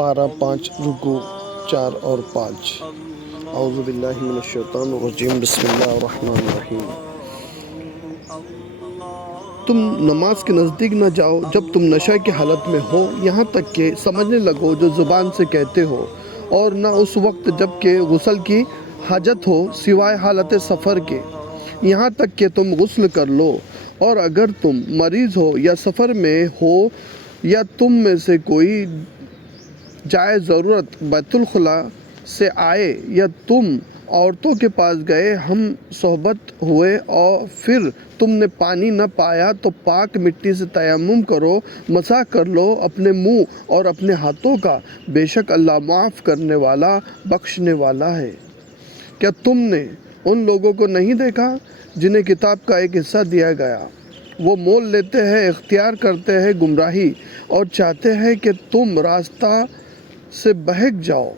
پارہ 5 رکوع 4 اور 5۔ اعوذ باللہ من الشیطان الرجیم، بسم اللہ الرحمن الرحیم۔ تم نماز کے نزدیک نہ جاؤ جب تم نشے کی حالت میں ہو، یہاں تک کہ سمجھنے لگو جو زبان سے کہتے ہو، اور نہ اس وقت جب کہ غسل کی حاجت ہو سوائے حالت سفر کے، یہاں تک کہ تم غسل کر لو۔ اور اگر تم مریض ہو یا سفر میں ہو یا تم میں سے کوئی جائے ضرورت بیت الخلاء سے آئے یا تم عورتوں کے پاس گئے ہم صحبت ہوئے اور پھر تم نے پانی نہ پایا تو پاک مٹی سے تیمم کرو، مسح کر لو اپنے منہ اور اپنے ہاتھوں کا، بے شک اللہ معاف کرنے والا بخشنے والا ہے۔ کیا تم نے ان لوگوں کو نہیں دیکھا جنہیں کتاب کا ایک حصہ دیا گیا؟ وہ مول لیتے ہیں، اختیار کرتے ہیں گمراہی اور چاہتے ہیں کہ تم راستہ سے بہک جاؤ،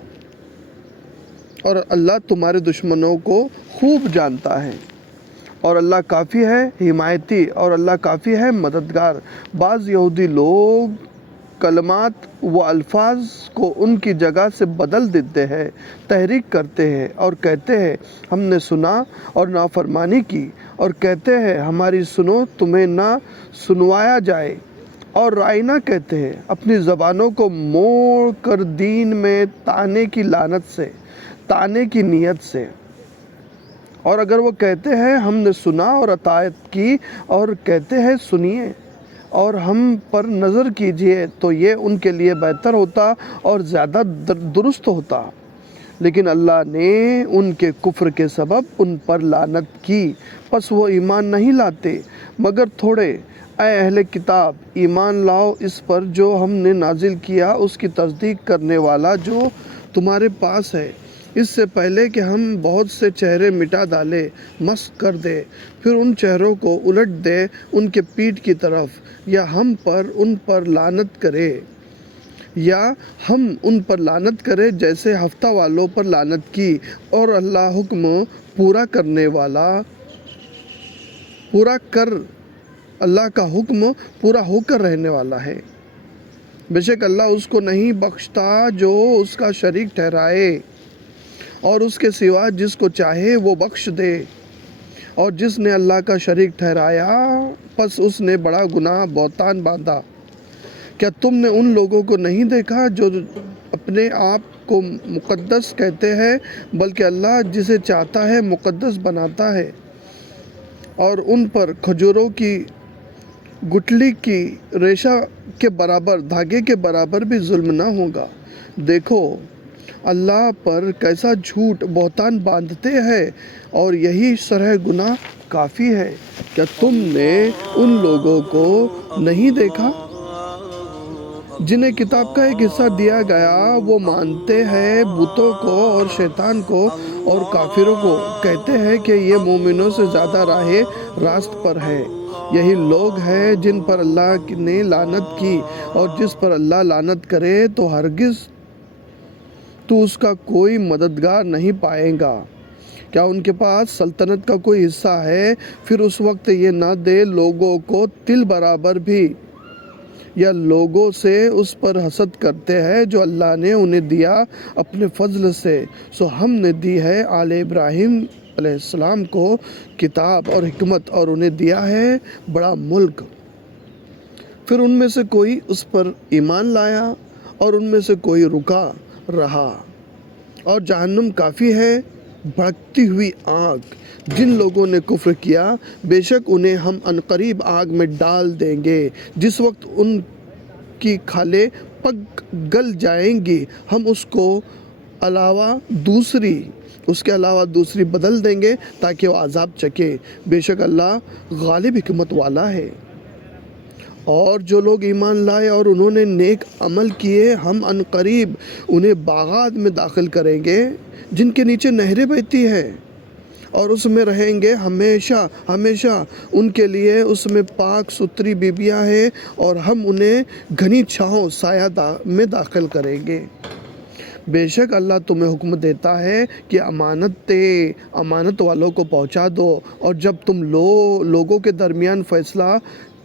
اور اللہ تمہارے دشمنوں کو خوب جانتا ہے، اور اللہ کافی ہے حمایتی، اور اللہ کافی ہے مددگار۔ بعض یہودی لوگ کلمات و الفاظ کو ان کی جگہ سے بدل دیتے ہیں، تحریف کرتے ہیں اور کہتے ہیں ہم نے سنا اور نافرمانی کی، اور کہتے ہیں ہماری سنو تمہیں نہ سنوایا جائے، اور رائنا کہتے ہیں اپنی زبانوں کو موڑ کر دین میں طعنے کی لعنت سے، طعنے کی نیت سے۔ اور اگر وہ کہتے ہیں ہم نے سنا اور اطاعت کی، اور کہتے ہیں سنیے اور ہم پر نظر کیجیے، تو یہ ان کے لیے بہتر ہوتا اور زیادہ درست ہوتا، لیکن اللہ نے ان کے کفر کے سبب ان پر لعنت کی، پس وہ ایمان نہیں لاتے مگر تھوڑے۔ اے اہل کتاب، ایمان لاؤ اس پر جو ہم نے نازل کیا، اس کی تصدیق کرنے والا جو تمہارے پاس ہے، اس سے پہلے کہ ہم بہت سے چہرے مٹا ڈالے، مسخ کر دے، پھر ان چہروں کو الٹ دے ان کے پیٹھ کی طرف، یا ہم پر ان پر لعنت کرے، یا ہم ان پر لعنت کرے جیسے ہفتہ والوں پر لعنت کی، اور اللہ حکم پورا کرنے والا، اللہ کا حکم پورا ہو کر رہنے والا ہے۔ بے شک اللہ اس کو نہیں بخشتا جو اس کا شریک ٹھہرائے، اور اس کے سوا جس کو چاہے وہ بخش دے، اور جس نے اللہ کا شریک ٹھہرایا پس اس نے بڑا گناہ بہتان باندھا۔ کیا تم نے ان لوگوں کو نہیں دیکھا جو اپنے آپ کو مقدس کہتے ہیں، بلکہ اللہ جسے چاہتا ہے مقدس بناتا ہے، اور ان پر کھجوروں کی گٹھلی کی ریشہ کے برابر، دھاگے کے برابر بھی ظلم نہ ہوگا۔ دیکھو اللہ پر کیسا جھوٹ بہتان باندھتے ہیں، اور یہی شرح گناہ کافی ہے۔ کیا تم نے ان لوگوں کو نہیں دیکھا جنہیں کتاب کا ایک حصہ دیا گیا؟ وہ مانتے ہیں بتوں کو اور شیطان کو اور کافروں کو، کہتے ہیں کہ یہ مومنوں سے زیادہ راہ راست پر ہے۔ یہی لوگ ہیں جن پر اللہ نے لعنت کی، اور جس پر اللہ لعنت کرے تو ہرگز تو اس کا کوئی مددگار نہیں پائے گا۔ کیا ان کے پاس سلطنت کا کوئی حصہ ہے؟ پھر اس وقت یہ نہ دے لوگوں کو تل برابر بھی، یا لوگوں سے اس پر حسد کرتے ہیں جو اللہ نے انہیں دیا اپنے فضل سے۔ سو ہم نے دی ہے آل ابراہیم علیہ السلام کو کتاب اور حکمت، اور انہیں دیا ہے بڑا ملک۔ پھر ان میں سے کوئی اس پر ایمان لایا اور ان میں سے کوئی رکا رہا، اور جہنم کافی ہے بھڑکتی ہوئی آگ۔ جن لوگوں نے کفر کیا، بے شک انہیں ہم عنقریب آگ میں ڈال دیں گے، جس وقت ان کی کھالیں پک گل جائیں گی، ہم اس کے علاوہ دوسری بدل دیں گے تاکہ وہ عذاب چکے۔ بے شک اللہ غالب حکمت والا ہے۔ اور جو لوگ ایمان لائے اور انہوں نے نیک عمل کیے، ہم عنقریب انہیں باغات میں داخل کریں گے جن کے نیچے نہریں بہتی ہیں، اور اس میں رہیں گے ہمیشہ ہمیشہ۔ ان کے لیے اس میں پاک ستھری بیویاں ہیں، اور ہم انہیں گھنی چھاؤں سایہ میں داخل کریں گے۔ بے شک اللہ تمہیں حکم دیتا ہے کہ امانت والوں کو پہنچا دو، اور جب تم لوگوں کے درمیان فیصلہ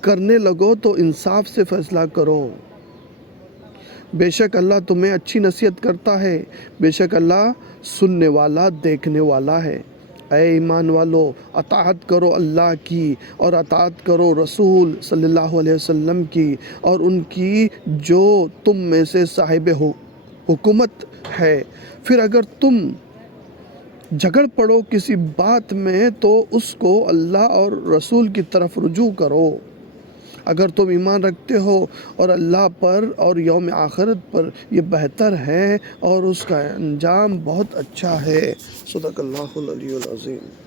کرنے لگو تو انصاف سے فیصلہ کرو۔ بے شک اللہ تمہیں اچھی نصیحت کرتا ہے، بے شک اللہ سننے والا دیکھنے والا ہے۔ اے ایمان والو، اطاعت کرو اللہ کی اور اطاعت کرو رسول صلی اللہ علیہ وسلم کی اور ان کی جو تم میں سے صاحب حکومت ہے۔ پھر اگر تم جھگڑ پڑو کسی بات میں تو اس کو اللہ اور رسول کی طرف رجوع کرو۔ اگر تم ایمان رکھتے ہو اور اللہ پر اور یوم آخرت پر، یہ بہتر ہے اور اس کا انجام بہت اچھا ہے۔ صدق اللہ العلی العظیم۔